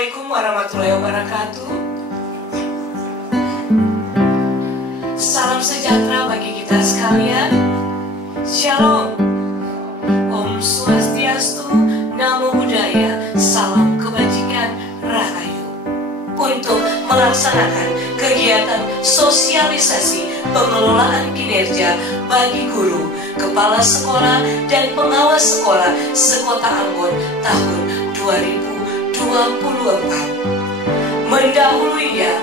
Assalamualaikum warahmatullahi wabarakatuh. Salam sejahtera bagi kita sekalian. Shalom. Om Swastiastu, Namo Buddhaya, salam kebajikan, rahayu. Untuk melaksanakan kegiatan sosialisasi pengelolaan kinerja bagi guru, kepala sekolah, dan pengawas sekolah sekota Ambon tahun 2024. Mendahulunya,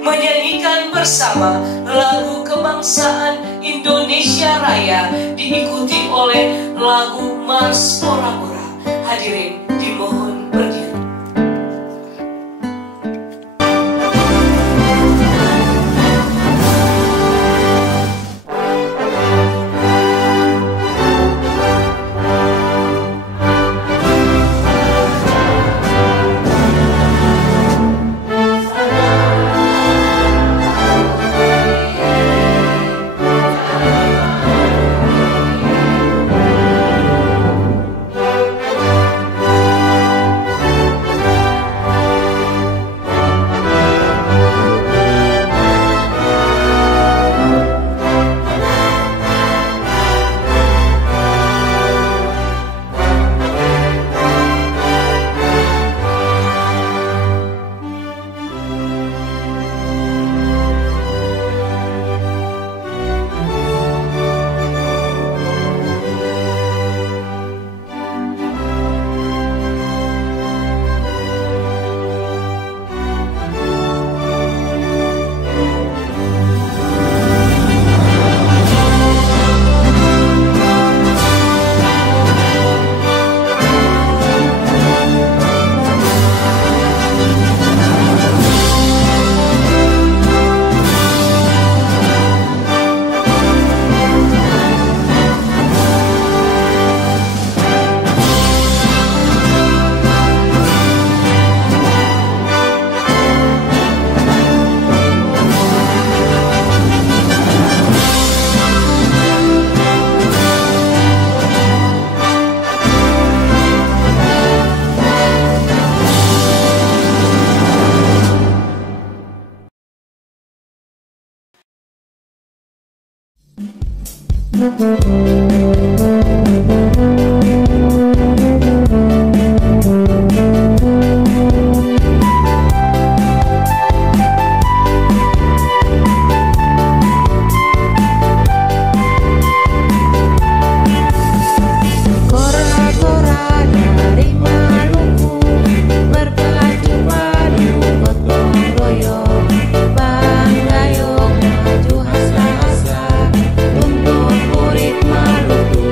menyanyikan bersama lagu kebangsaan Indonesia Raya diikuti oleh lagu Mars Ora-Ora. Hadirin dimohon berdiri. Untuk murid Maluku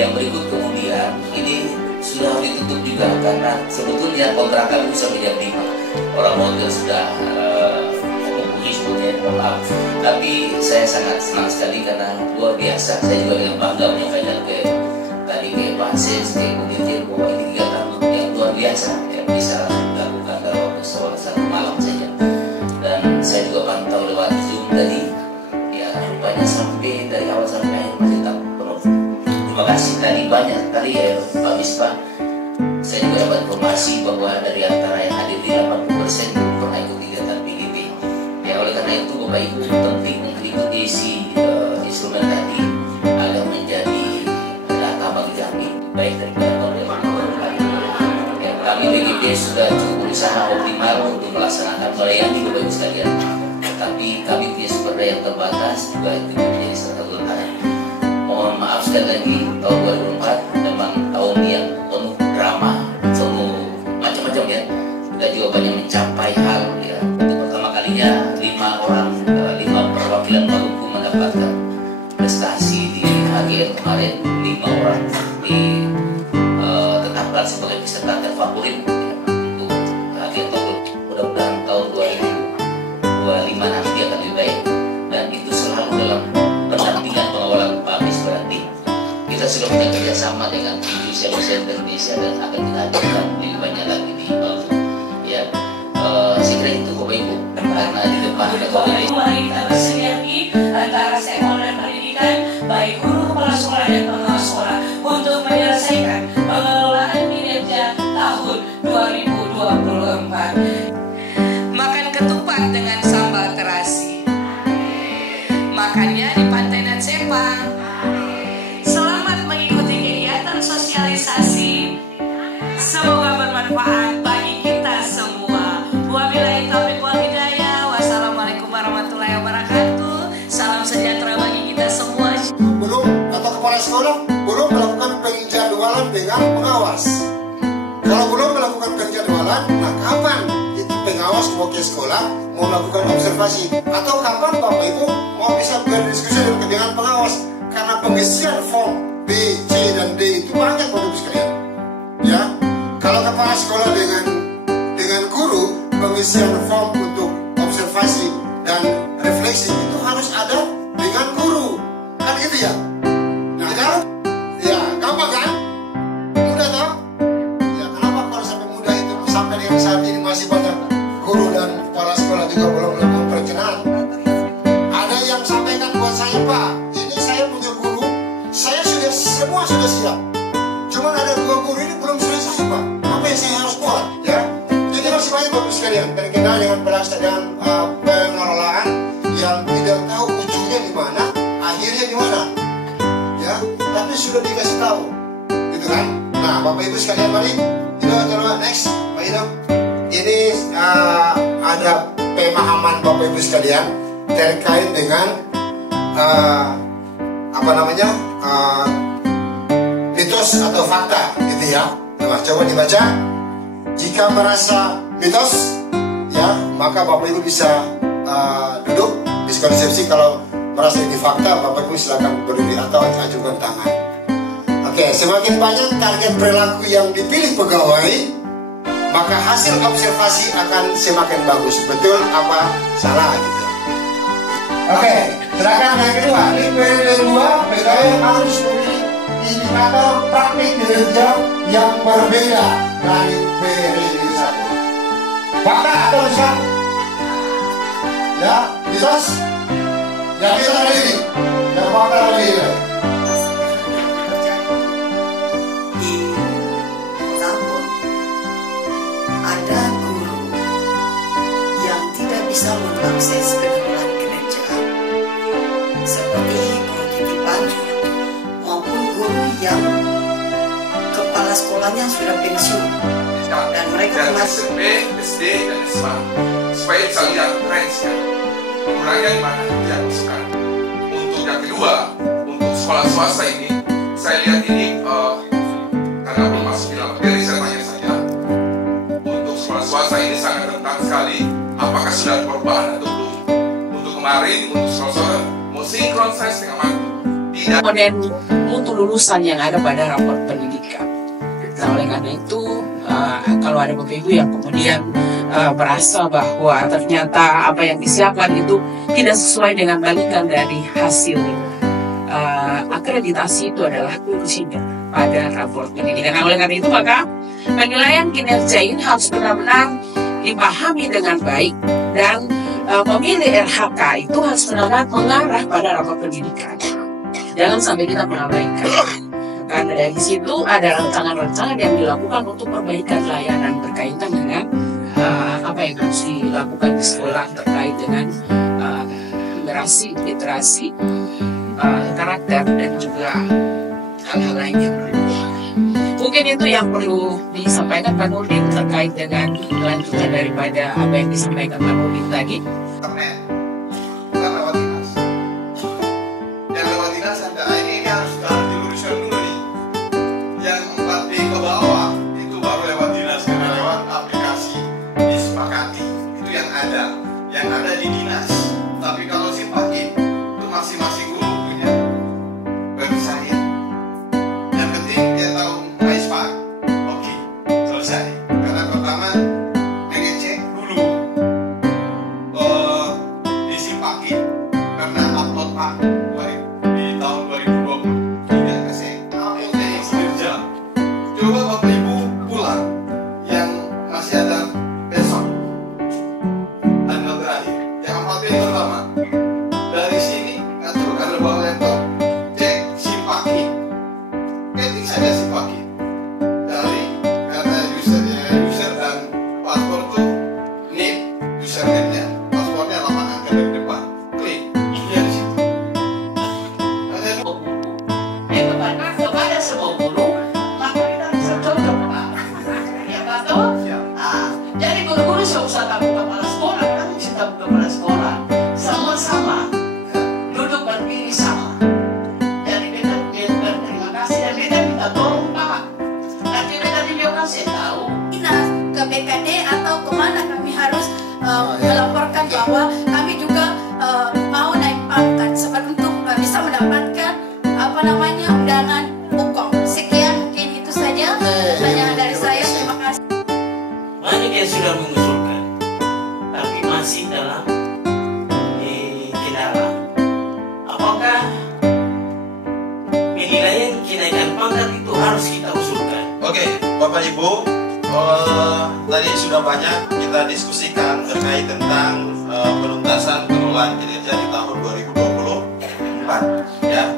Yang berikut kemudian ini sudah ditutup juga karena sebetulnya kontrak kami sampai jam 5. Orang hotel sudah menghubungi sebetulnya, mohon maaf. Tapi saya sangat senang sekali karena luar biasa. Saya juga dengan bangga menyampaikan ke Pak Ses, ke Komite bahwa ini kegiatan yang luar biasa yang bisa dilakukan dalam waktu satu malam saja. Dan saya juga pantau lewat Zoom tadi, ya rupanya sampai dari awal sampai akhir masih tetap penuh. Terima kasih tadi banyak kali ya Pak Mispa. Saya juga dapat informasi bahwa dari antara yang hadir di 80% belum pernah ikut kegiatan PGP. Ya oleh karena itu Bapak Ibu penting untuk ikuti instrumen tadi agar menjadi data bagi kami baik dari tahun yang lalu. Ya, kami PGP sudah cukup berusaha optimal untuk melaksanakan melayani Bapak Ibu sekalian. Tetapi kami punya sumber daya yang terbatas juga itu menjadi salah satu tantangan. Mohon maaf sekali lagi, tahun 2004 memang tahun yang penuh drama, penuh macam-macam ya. Kita juga banyak mencapai hal ya. Untuk pertama kalinya 5 perwakilan Maluku mendapatkan prestasi di HGL kemarin. 5 orang ditetapkan sebagai peserta terfavorit ya, untuk HGL Maluku. Mudah-mudahan tahun 2025 nanti akan lebih baik, dan itu selalu dalam pendampingan pengawalan Pak Amis berarti. Kita sudah punya kerjasama dengan Indonesia Center Indonesia dan akan kita hadirkan lebih banyak lagi di Maluku. Ya, saya kira itu Bapak Ibu, karena di depan ada mari kita bersinergi antara stakeholder pendidikan, baik guru, kepala sekolah dan pengawas sekolah untuk menyelesaikan pengelolaan kinerja tahun 2024. Makan ketupat dengan sambal terasi, makannya di Pantai Nan Sepang. Selamat mengikuti kegiatan sosialisasi. Semoga bermanfaat bagi kita semua. Wabillahi taufiq wal hidayah. Wassalamualaikum warahmatullahi wabarakatuh. Salam sejahtera bagi kita semua. Belum atau kepala sekolah belum melakukan penjadwalan dengan pengawas. Kalau belum melakukan penjadwalan, nah kapan itu pengawas mau ke sekolah mau melakukan observasi, atau kapan Bapak Ibu mau bisa berdiskusi dengan pengawas? Karena pengisian form B, C, dan D itu banyak Bapak Ibu sekalian. Ya, kalau kepala sekolah dengan guru pengisian form untuk observasi dan refleksi itu harus ada dengan guru, kan gitu ya. Nah kalau ya gampang kan, mudah toh. Ya kenapa kalau sampai mudah itu sampai dengan saat ini masih banyak guru dan kepala sekolah juga belum melakukan perencanaan. Ada yang sampaikan buat saya, Pak, ini saya punya guru, saya semua sudah siap, cuman ada 2 guru ini belum selesai Pak, apa yang saya harus buat ya. Jadi masih banyak Bapak sekalian terkenal dengan pelaksanaan pengelolaan yang tidak tahu ujungnya di mana, akhirnya di mana ya, tapi sudah dikasih tahu gitu kan. Nah Bapak Ibu sekalian, mari coba next Pak Ido. Ini ada pemahaman Bapak Ibu sekalian terkait dengan mitos atau fakta gitu ya. Nah, coba dibaca. Jika merasa mitos ya, maka Bapak Ibu bisa duduk diskonsepsi. Kalau merasa ini fakta, Bapak Ibu silakan berdiri atau ajukan tangan. Oke, semakin banyak target perilaku yang dipilih pegawai, maka hasil observasi akan semakin bagus. Betul apa salah gitu. Oke, silakan yang kedua. Di periode 2, pegawai harus memilih indikator praktik kinerja yang berbeda dari periode 1. Fakta atau misal? Ya, mitos? Yang kita hari ini, yang fakta hari ini. Ada guru yang tidak bisa mengakses pengelolaan kinerja, seperti guru titipan maupun guru yang kepala sekolahnya sudah pensiun dan mereka masih SMP, SD, dan SMA, supaya bisa lihat range-nya kurangnya di mana yang masukkan. Untuk yang kedua, untuk sekolah swasta ini, saya lihat ini karena belum masuk di dalam materi, saya tanya saja. Untuk sekolah swasta ini sangat rentan sekali, apakah sudah ada perubahan atau belum. Untuk kemarin, untuk sekolah swasta mau sinkron saya setengah mati, tidak komponen mutu lulusan yang ada pada rapor pendidikan. Nah, oleh karena itu, kalau ada Bapak Ibu yang kemudian merasa bahwa ternyata apa yang disiapkan itu tidak sesuai dengan balikan dari hasil akreditasi, itu adalah kuncinya pada rapor pendidikan. Nah, oleh karena itu maka penilaian kinerja ini harus benar-benar dipahami dengan baik, dan memilih RHK itu harus benar-benar mengarah pada rapor pendidikan. Jangan sampai kita mengabaikan. Karena dari situ ada rancangan-rancangan yang dilakukan untuk perbaikan layanan berkaitan dengan apa yang harus dilakukan di sekolah terkait dengan literasi, karakter, dan juga hal-hal lain yang berhubungan. Mungkin itu yang perlu disampaikan Pak Nurdin terkait dengan kelanjutan daripada apa yang disampaikan Pak Nurdin tadi. Internet, bukan lewat dinas. Yang lewat dinas ada, ini harus diluruskan dulu nih. Yang 4D ke bawah itu baru lewat dinas, karena lewat aplikasi disepakati. Itu yang ada di dinas. Tapi kalau Simpakin itu masing-masing guru punya website. Yang penting dia tahu MySpark. Oke, selesai. Karena pertama mengecek dulu di Simpakin, karena upload Pak di tahun 2020 tidak kasih upload kerja. Coba Bapak Ibu pulang yang masih ada besok tanggal terakhir. Yang 4 yang pertama dari sini aturkan lubang laptop, cek Simpakin, ketik saja Simpakin dari, karena user dan paspor tuh NIP username-nya, paspornya 8 angka dari depan, klik dia di situ. Kepada semua guru, maka kita bisa cocok, Pak. Ya, Pak, toh? Jadi guru-guru tidak usah takut kepala sekolah, kan mesti takut kepala sekolah. Semua sama, duduk berdiri sama. Jadi beta berterima kasih, dan beta minta tolong Pak. Nanti beta di belakang saya tahu. Dinas ke BKD atau kemana kami harus melaporkan bahwa kami juga mau naik pangkat untuk bisa mendapatkan undangan UKOM. Sekian, mungkin itu saja pertanyaan dari saya. Terima kasih. Banyak yang sudah mengusulkan, tapi masih dalam kendala. Apakah penilaian kenaikan pangkat itu harus kita usulkan? Oke, Bapak Ibu, tadi sudah banyak kita diskusikan terkait tentang penuntasan pengelolaan kinerja di tahun 2024. Ya,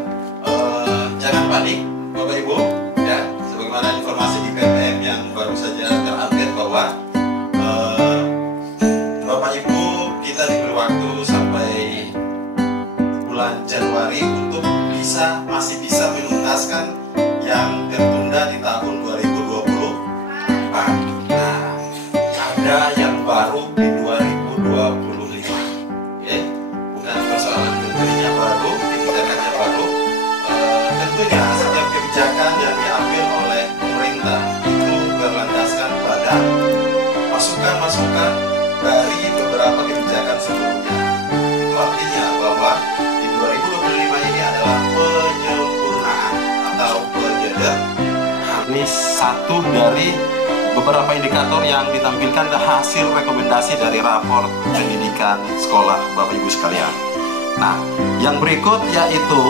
jangan panik, Bapak Ibu. Ya, sebagaimana informasi di PPM yang baru saja terupdate bahwa Bapak Ibu kita diberi waktu sampai bulan Januari untuk masih bisa menuntaskan yang tertunda di tahun 2024. Nah, ada yang baru di 2025. Oke, bukan persoalan tentunya baru, kebijakannya baru. Tentunya setiap kebijakan yang diambil oleh pemerintah itu berlandaskan pada masukan-masukan dari beberapa kebijakan sebelumnya. Itu artinya bahwa di 2025 ini adalah penyempurnaan atau penyederhanaan. Ini satu dari beberapa indikator yang ditampilkan dan hasil rekomendasi dari rapor pendidikan sekolah Bapak Ibu sekalian. Nah, yang berikut yaitu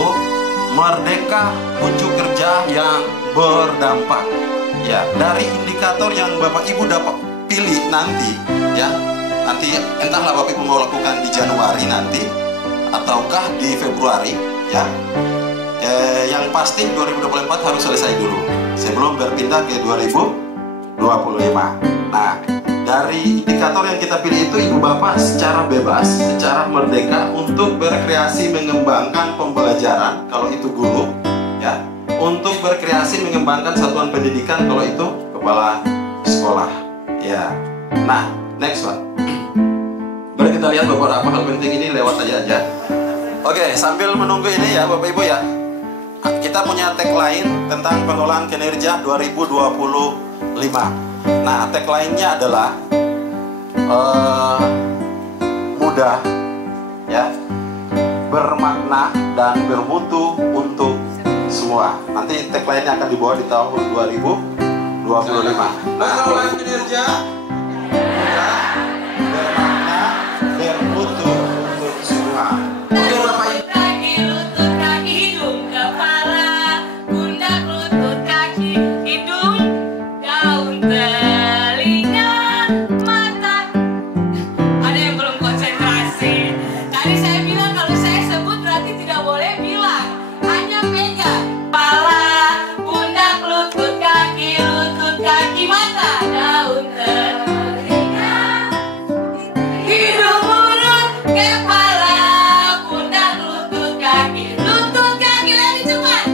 merdeka unjuk kerja yang berdampak. Ya, dari indikator yang Bapak Ibu dapat pilih nanti, ya, nanti entahlah Bapak Ibu mau lakukan di Januari nanti ataukah di Februari, ya. Yang pasti 2024 harus selesai dulu sebelum berpindah ke 2025. Nah, dari indikator yang kita pilih itu Ibu Bapak secara bebas, secara merdeka untuk berkreasi mengembangkan pembelajaran kalau itu guru, ya, untuk berkreasi mengembangkan satuan pendidikan kalau itu kepala sekolah, ya. Nah, next Pak. Mari kita lihat beberapa hal penting ini lewat aja. Oke, sambil menunggu ini ya Bapak Ibu ya, kita punya tagline tentang pengelolaan kinerja 2025. Nah, tagline-nya adalah mudah, ya, bermakna dan bermutu untuk semua. Nanti tagline-nya akan dibawa di tahun 2025. Pengelolaan kinerja bermakna, bermutu untuk semua. Oke, Bapak Ibu. Kaki, lutut, kaki, hidung, kepala, pundak, lutut, kaki, hidung, daun, telinga, mata. Ada yang belum konsentrasi. Tadi saya bilang kalau saya sebut berarti tidak boleh bilang, hanya pegang. Kepala, pundak, lutut, kaki, mata, daun, telinga, hidung, mulut, kepala, pundak, lutut, kaki lagi cepat.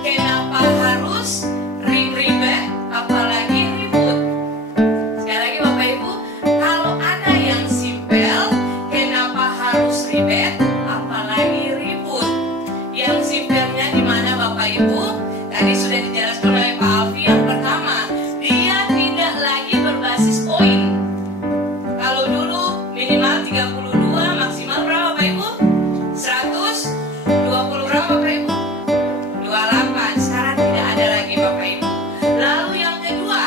Kenapa harus ribet, apalagi ribut? Sekali lagi Bapak Ibu, kalau ada yang simpel, kenapa harus ribet, apalagi ribut? Yang simpelnya di mana Bapak Ibu? Tadi sudah dijelaskan oleh Pak Alfi. Yang pertama, dia tidak lagi berbasis poin. Kalau dulu minimal 32, maksimal berapa Bapak Ibu? 120 berapa Bapak Ibu? 28. Sekarang tidak ada lagi Bapak Ibu. Lalu yang kedua,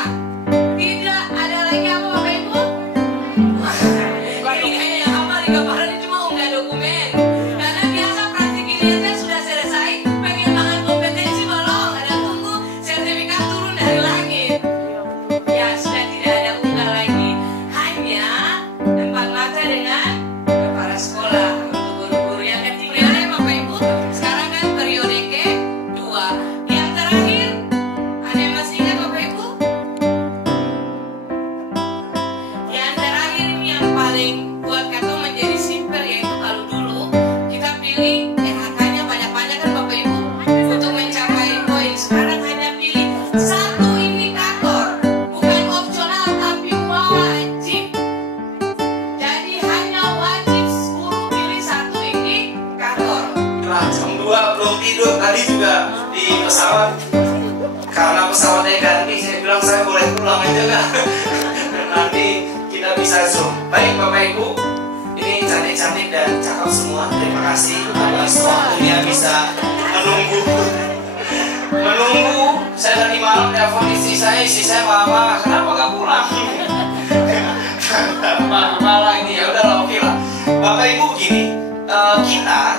tidak ada lagi apa Bapak Ibu? Ini kayaknya yang hafal di kepala ini cuma unggah dokumen. Karena biasa praktik kinerja sudah selesai, pengembangan kompetensi belum, ada tunggu sertifikat turun dari langit. Ya sudah tidak ada unggah lagi, hanya tempat mata dengan kepala sekolah untuk guru-guru. Yang ketiga Bapak Ibu, sekarang kan periode kedua. Yang terakhir, ada yang masih ingat Bapak Ibu? Yang terakhir ini yang paling buat kata menjadi simpel, yaitu kalau dulu kita pilih RH-nya banyak-banyak kan Bapak Ibu untuk mencapai poin. Sekarang hanya pilih satu indikator, bukan opsional tapi wajib. Jadi hanya wajib guru pilih satu indikator. Nah, jam 2 belum tidur. Tadi juga di pesawat, karena pesawatnya ganti, saya bilang saya boleh pulang aja nggak? Nanti kita bisa zoom. Baik Bapak Ibu, ini cantik-cantik dan cakep semua. Terima kasih atas waktunya bisa menunggu. Saya tadi malam telepon istri saya marah, kenapa nggak pulang? Marah ini, ya udah oke lah. Bapak Ibu gini,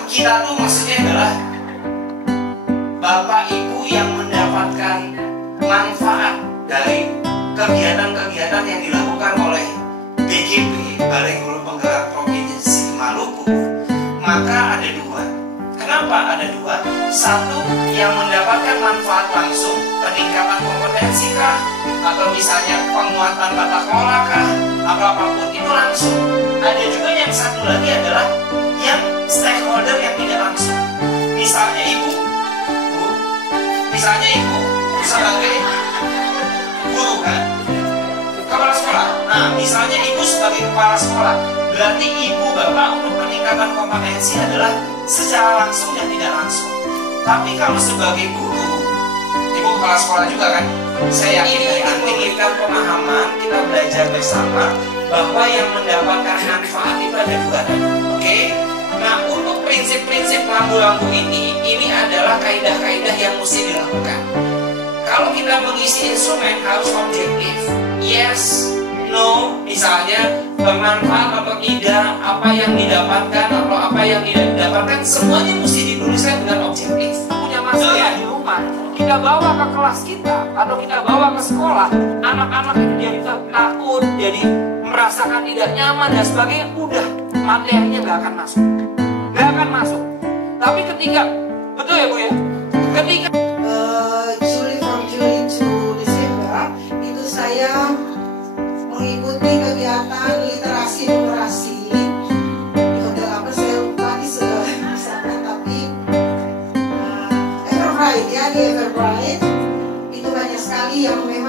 kita tuh maksudnya adalah Bapak Ibu yang mendapatkan manfaat dari kegiatan-kegiatan yang dilakukan oleh BGP, Balai Guru Penggerak Provinsi Maluku. Maka ada dua. Kenapa ada dua? Satu, yang mendapatkan manfaat langsung, peningkatan kompetensi kah, atau misalnya penguatan tata kelola kah, atau apapun itu langsung. Ada juga yang satu lagi adalah yang stakeholder yang tidak langsung. Misalnya ibu sebagai guru kan, kepala sekolah. Nah, misalnya ibu sebagai kepala sekolah, berarti ibu bapak untuk peningkatan kompetensi adalah secara langsung dan tidak langsung. Tapi kalau sebagai guru, ibu kepala sekolah juga kan, saya yakin dari meningkatkan pemahaman, kita belajar bersama bahwa yang mendapatkan manfaat itu ada dua tadi. Oke? Nah, untuk prinsip-prinsip lambu-lambu ini adalah kaidah-kaidah yang mesti dilakukan. Kalau kita mengisi instrumen harus objektif. Yes, no, misalnya bermanfaat atau tidak, apa yang didapatkan atau apa yang tidak didapatkan, semuanya mesti dituliskan dengan objektif. Punya masalah di rumah, kita bawa ke kelas kita atau kita bawa ke sekolah, anak-anak itu jadi takut, jadi merasakan tidak nyaman dan sebagainya, udah materinya nggak akan masuk. Tapi ketika, betul ya Bu ya, ketika Juli to Desember itu saya mengikuti kegiatan literasi numerasi di hotel apa saya lupa di sana, tapi Everbright ya, di Everbright itu banyak sekali yang memang